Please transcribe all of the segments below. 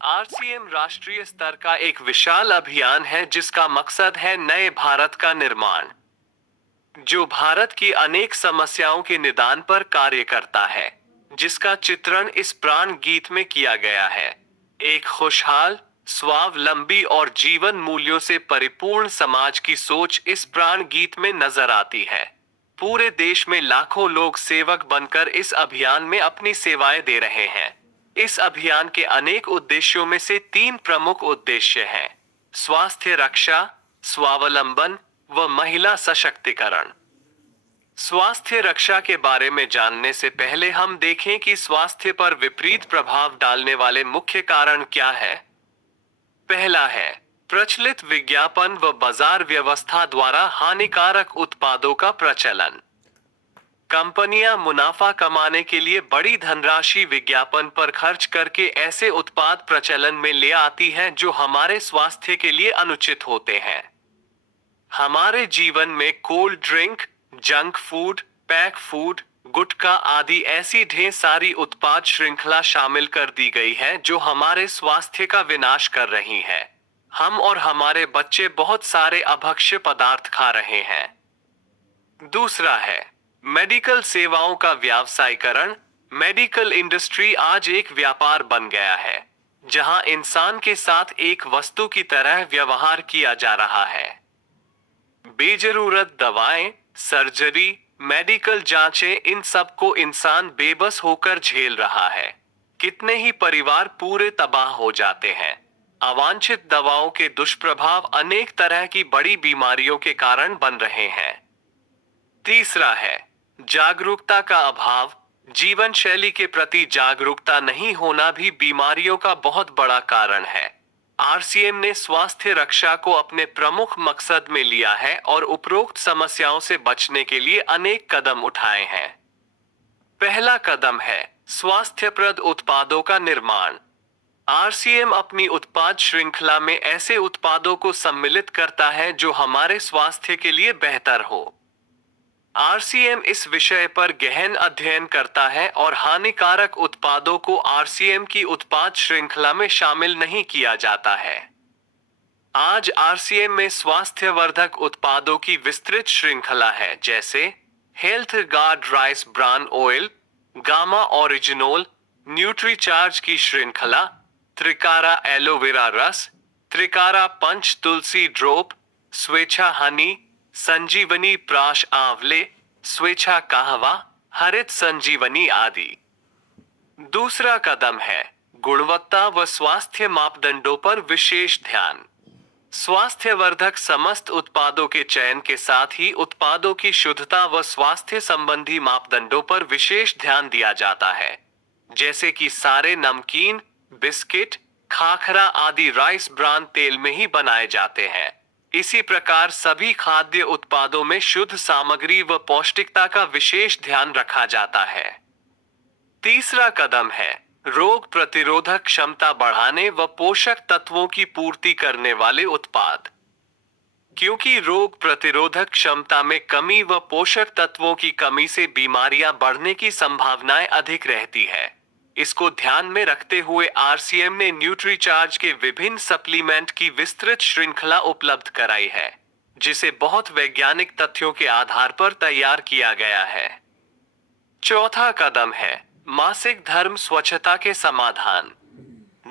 RCM राष्ट्रीय स्तर का एक विशाल अभियान है जिसका मकसद है नए भारत का निर्माण, जो भारत की अनेक समस्याओं के निदान पर कार्य करता है, जिसका चित्रण इस प्राण गीत में किया गया है। एक खुशहाल, स्वावलंबी और जीवन मूल्यों से परिपूर्ण समाज की सोच इस प्राण गीत में नजर आती है। पूरे देश में लाखों लोग सेवक बनकर इस अभियान में अपनी सेवाएं दे रहे हैं। इस अभियान के अनेक उद्देश्यों में से तीन प्रमुख उद्देश्य हैं: स्वास्थ्य रक्षा, स्वावलंबन व महिला सशक्तिकरण। स्वास्थ्य रक्षा के बारे में जानने से पहले हम देखें कि स्वास्थ्य पर विपरीत प्रभाव डालने वाले मुख्य कारण क्या है। पहला है प्रचलित विज्ञापन व बाजार व्यवस्था द्वारा हानिकारक उत्पादों का प्रचलन। कंपनियां मुनाफा कमाने के लिए बड़ी धनराशि विज्ञापन पर खर्च करके ऐसे उत्पाद प्रचलन में ले आती हैं जो हमारे स्वास्थ्य के लिए अनुचित होते हैं। हमारे जीवन में cold drink, junk food, pack food, gutkha आदि ऐसी ढेर सारी उत्पाद श्रृंखला शामिल कर दी गई है जो हमारे स्वास्थ्य का विनाश कर रही है। हम और हमारे बच्चे बहुत सारे अभक्ष्य पदार्थ खा रहे हैं। दूसरा है मेडिकल सेवाओं का व्यावसायीकरण। मेडिकल इंडस्ट्री आज एक व्यापार बन गया है, जहां इंसान के साथ एक वस्तु की तरह व्यवहार किया जा रहा है। बेजरूरत दवाएं, सर्जरी, मेडिकल जांचें, इन सब को इंसान बेबस होकर झेल रहा है। कितने ही परिवार पूरे तबाह हो जाते हैं। अवांछित दवाओं के दुष्प्रभाव अनेक तरह की बड़ी बीमारियों के कारण बन रहे हैं। तीसरा है जागरूकता का अभाव। जीवन शैली के प्रति जागरूकता नहीं होना भी बीमारियों का बहुत बड़ा कारण है। आरसीएम ने स्वास्थ्य रक्षा को अपने प्रमुख मकसद में लिया है और उपरोक्त समस्याओं से बचने के लिए अनेक कदम उठाए हैं। पहला कदम है स्वास्थ्यप्रद उत्पादों का निर्माण। आरसीएम अपनी उत्पाद श्रृंखला में ऐसे उत्पादों को सम्मिलित करता है जो हमारे स्वास्थ्य के लिए बेहतर हो। आरसीएम इस विषय पर गहन अध्ययन करता है और हानिकारक उत्पादों को आरसीएम की उत्पाद श्रृंखला में शामिल नहीं किया जाता है। आज आरसीएम में स्वास्थ्यवर्धक उत्पादों की विस्तृत श्रृंखला है, जैसे Health Guard rice bran oil, gamma oryzanol, Nutricharge की श्रृंखला, त्रिकारा एलोवेरा रस, त्रिकारा पंच तुलसी ड्रॉप, स्वेच्छा हनी, संजीवनी प्राश आंवले, स्वेच्छा कहवा, हरित संजीवनी आदि। दूसरा कदम है गुणवत्ता व स्वास्थ्य मापदंडों पर विशेष ध्यान। स्वास्थ्यवर्धक समस्त उत्पादों के चयन के साथ ही उत्पादों की शुद्धता व स्वास्थ्य संबंधी मापदंडों पर विशेष ध्यान दिया जाता है, जैसे कि सारे नमकीन, बिस्किट, खाखरा आदि राइस ब्रान तेल में ही बनाए जाते हैं। इसी प्रकार सभी खाद्य उत्पादों में शुद्ध सामग्री व पौष्टिकता का विशेष ध्यान रखा जाता है। तीसरा कदम है रोग प्रतिरोधक क्षमता बढ़ाने व पोषक तत्वों की पूर्ति करने वाले उत्पाद। क्योंकि रोग प्रतिरोधक क्षमता में कमी व पोषक तत्वों की कमी से बीमारियां बढ़ने की संभावनाएं अधिक रहती है, इसको ध्यान में रखते हुए आरसीएम ने न्यूट्रीचार्ज के विभिन्न सप्लीमेंट की विस्तृत श्रृंखला उपलब्ध कराई है, जिसे बहुत वैज्ञानिक तथ्यों के आधार पर तैयार किया गया है। चौथा कदम है मासिक धर्म स्वच्छता के समाधान।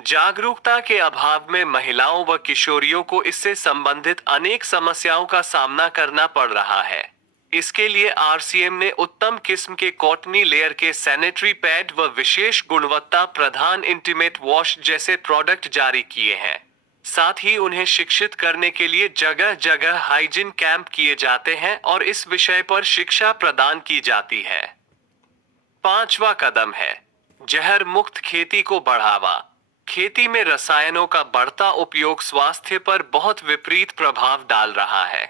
जागरूकता के अभाव में महिलाओं व किशोरियों को इससे संबंधित अनेक समस्याओं का सामना करना पड़ रहा है। इसके लिए आरसीएम ने उत्तम किस्म के कॉटनी लेयर के सैनिटरी पैड व विशेष गुणवत्ता प्रधान इंटीमेट वॉश जैसे प्रोडक्ट जारी किए हैं। साथ ही उन्हें शिक्षित करने के लिए जगह जगह हाइजीन कैंप किए जाते हैं और इस विषय पर शिक्षा प्रदान की जाती है। पांचवा कदम है जहर मुक्त खेती को बढ़ावा। खेती में रसायनों का बढ़ता उपयोग स्वास्थ्य पर बहुत विपरीत प्रभाव डाल रहा है।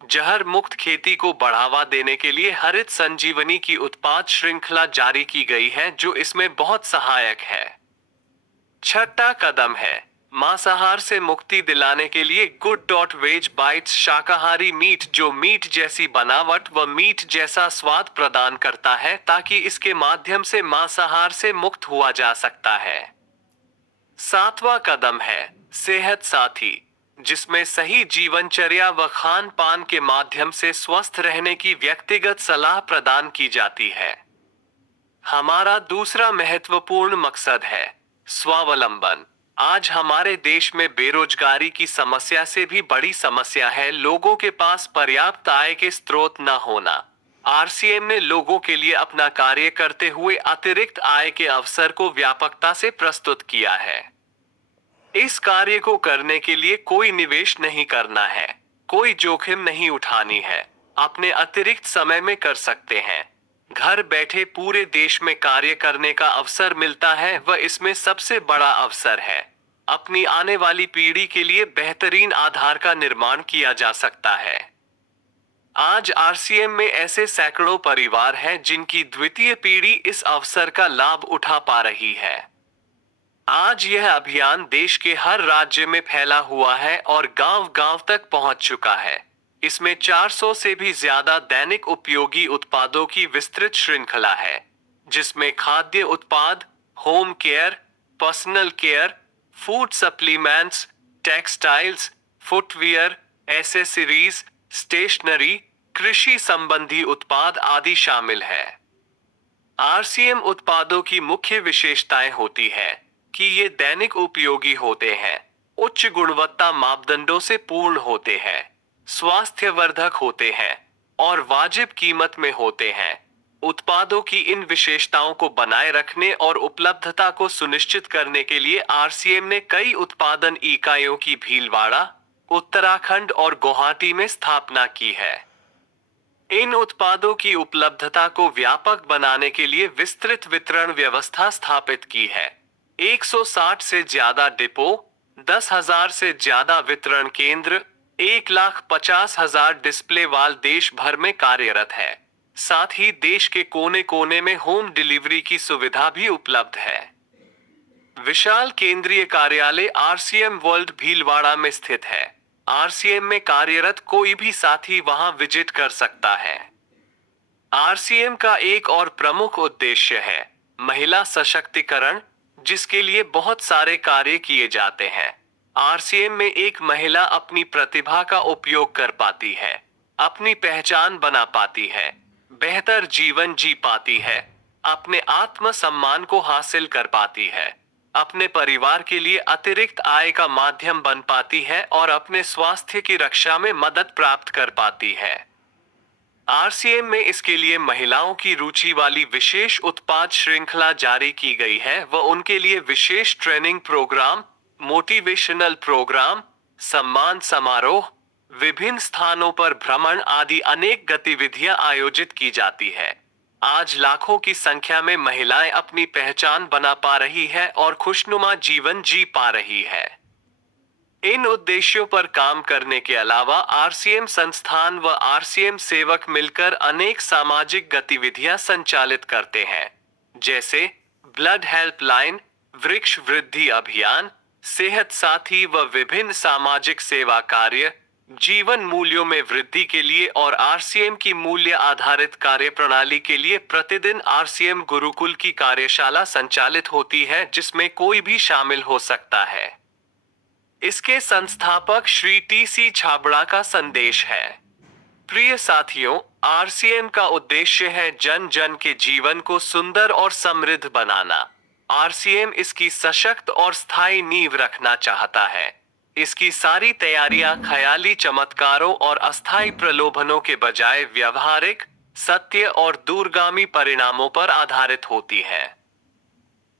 जहर मुक्त खेती को बढ़ावा देने के लिए हरित संजीवनी की उत्पाद श्रृंखला जारी की गई है, जो इसमें बहुत सहायक है। छठा कदम है मांसाहार से मुक्ति दिलाने के लिए गुड.वेज बाइट्स शाकाहारी मीट, जो मीट जैसी बनावट व मीट जैसा स्वाद प्रदान करता है, ताकि इसके माध्यम से मांसाहार से मुक्त हुआ जा सकता है। सातवां कदम है सेहत साथी, जिसमें सही जीवनचर्या व खान पान के माध्यम से स्वस्थ रहने की व्यक्तिगत सलाह प्रदान की जाती है। हमारा दूसरा महत्वपूर्ण मकसद है स्वावलंबन। आज हमारे देश में बेरोजगारी की समस्या से भी बड़ी समस्या है लोगों के पास पर्याप्त आय के स्रोत न होना। आरसीएम ने लोगों के लिए अपना कार्य करते हुए अतिरिक्त आय के अवसर को व्यापकता से प्रस्तुत किया है। इस कार्य को करने के लिए कोई निवेश नहीं करना है, कोई जोखिम नहीं उठानी है, अपने अतिरिक्त समय में कर सकते हैं। घर बैठे पूरे देश में कार्य करने का अवसर मिलता है व इसमें सबसे बड़ा अवसर है अपनी आने वाली पीढ़ी के लिए बेहतरीन आधार का निर्माण किया जा सकता है। आज आरसीएम में ऐसे सैकड़ों परिवार हैं जिनकी द्वितीय पीढ़ी इस अवसर का लाभ उठा पा रही है। आज यह अभियान देश के हर राज्य में फैला हुआ है और गांव-गांव तक पहुंच चुका है। इसमें 400 से भी ज्यादा दैनिक उपयोगी उत्पादों की विस्तृत श्रृंखला है, जिसमें खाद्य उत्पाद, home care, personal care, food supplements, textiles, footwear, accessories, stationery, कृषि संबंधी उत्पाद आदि शामिल है। आरसीएम उत्पादों की मुख्य विशेषताएं होती है कि ये दैनिक उपयोगी होते हैं, उच्च गुणवत्ता मापदंडों से पूर्ण होते हैं, स्वास्थ्यवर्धक होते हैं और वाजिब कीमत में होते हैं। उत्पादों की इन विशेषताओं को बनाए रखने और उपलब्धता को सुनिश्चित करने के लिए आरसीएम ने कई उत्पादन इकाइयों की भीलवाड़ा, उत्तराखंड और गुवाहाटी में स्थापना की है। इन उत्पादों की उपलब्धता को व्यापक बनाने के लिए विस्तृत वितरण व्यवस्था स्थापित की है। 160 से ज्यादा डिपो, 10,000 से ज्यादा वितरण केंद्र, 1,50,000 डिस्प्ले वाल देश भर में कार्यरत है। साथ ही देश के कोने कोने में होम डिलीवरी की सुविधा भी उपलब्ध है। विशाल केंद्रीय कार्यालय आरसीएम वर्ल्ड भीलवाड़ा में स्थित है। आरसीएम में कार्यरत कोई भी साथी वहां विजिट कर सकता है। आरसीएम का एक और प्रमुख उद्देश्य है महिला सशक्तिकरण, जिसके लिए बहुत सारे कार्य किए जाते हैं। आरसीएम में एक महिला अपनी प्रतिभा का उपयोग कर पाती है, अपनी पहचान बना पाती है, बेहतर जीवन जी पाती है, अपने आत्म सम्मान को हासिल कर पाती है, अपने परिवार के लिए अतिरिक्त आय का माध्यम बन पाती है और अपने स्वास्थ्य की रक्षा में मदद प्राप्त कर पाती है। आरसीएम में इसके लिए महिलाओं की रुचि वाली विशेष उत्पाद श्रृंखला जारी की गई है व उनके लिए विशेष ट्रेनिंग प्रोग्राम, मोटिवेशनल प्रोग्राम, सम्मान समारोह, विभिन्न स्थानों पर भ्रमण आदि अनेक गतिविधियां आयोजित की जाती है। आज लाखों की संख्या में महिलाएं अपनी पहचान बना पा रही है और खुशनुमा जीवन जी पा रही है। इन उद्देश्यों पर काम करने के अलावा आरसीएम संस्थान व आरसीएम सेवक मिलकर अनेक सामाजिक गतिविधियां संचालित करते हैं, जैसे ब्लड हेल्पलाइन, वृक्ष वृद्धि अभियान, सेहत साथी व विभिन्न सामाजिक सेवा कार्य, जीवन मूल्यों में वृद्धि के लिए और आरसीएम की मूल्य आधारित कार्य प्रणाली के लिए प्रतिदिन आरसीएम गुरुकुल की कार्यशाला संचालित होती है, जिसमें कोई भी शामिल हो सकता है। इसके संस्थापक श्री टी.सी. छाबड़ा का संदेश है। प्रिय साथियों, आरसीएम का उद्देश्य है जन जन के जीवन को सुंदर और समृद्ध बनाना। आरसीएम इसकी सशक्त और स्थायी नींव रखना चाहता है। इसकी सारी तैयारियां ख्याली चमत्कारों और अस्थायी प्रलोभनों के बजाय व्यवहारिक, सत्य और दूरगामी परिणामों पर आधारित होती है।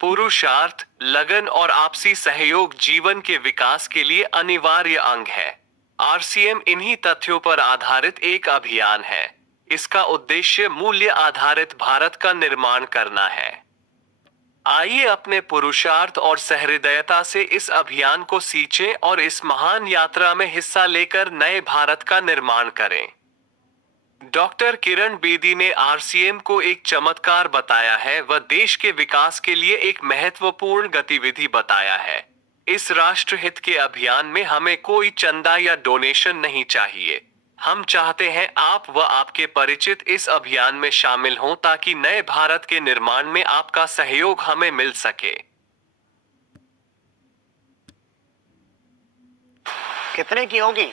पुरुषार्थ, लगन और आपसी सहयोग जीवन के विकास के लिए अनिवार्य अंग है। आरसीएम इन्हीं तथ्यों पर आधारित एक अभियान है। इसका उद्देश्य मूल्य आधारित भारत का निर्माण करना है। आइए अपने पुरुषार्थ और सहृदयता से इस अभियान को सींचें और इस महान यात्रा में हिस्सा लेकर नए भारत का निर्माण करें। डॉक्टर किरण बेदी ने आरसीएम को एक चमत्कार बताया है व देश के विकास के लिए एक महत्वपूर्ण गतिविधि बताया है। इस राष्ट्रहित के अभियान में हमें कोई चंदा या डोनेशन नहीं चाहिए। हम चाहते हैं आप व आपके परिचित इस अभियान में शामिल हों ताकि नए भारत के निर्माण में आपका सहयोग हमें मिल सके। कितने की होगी?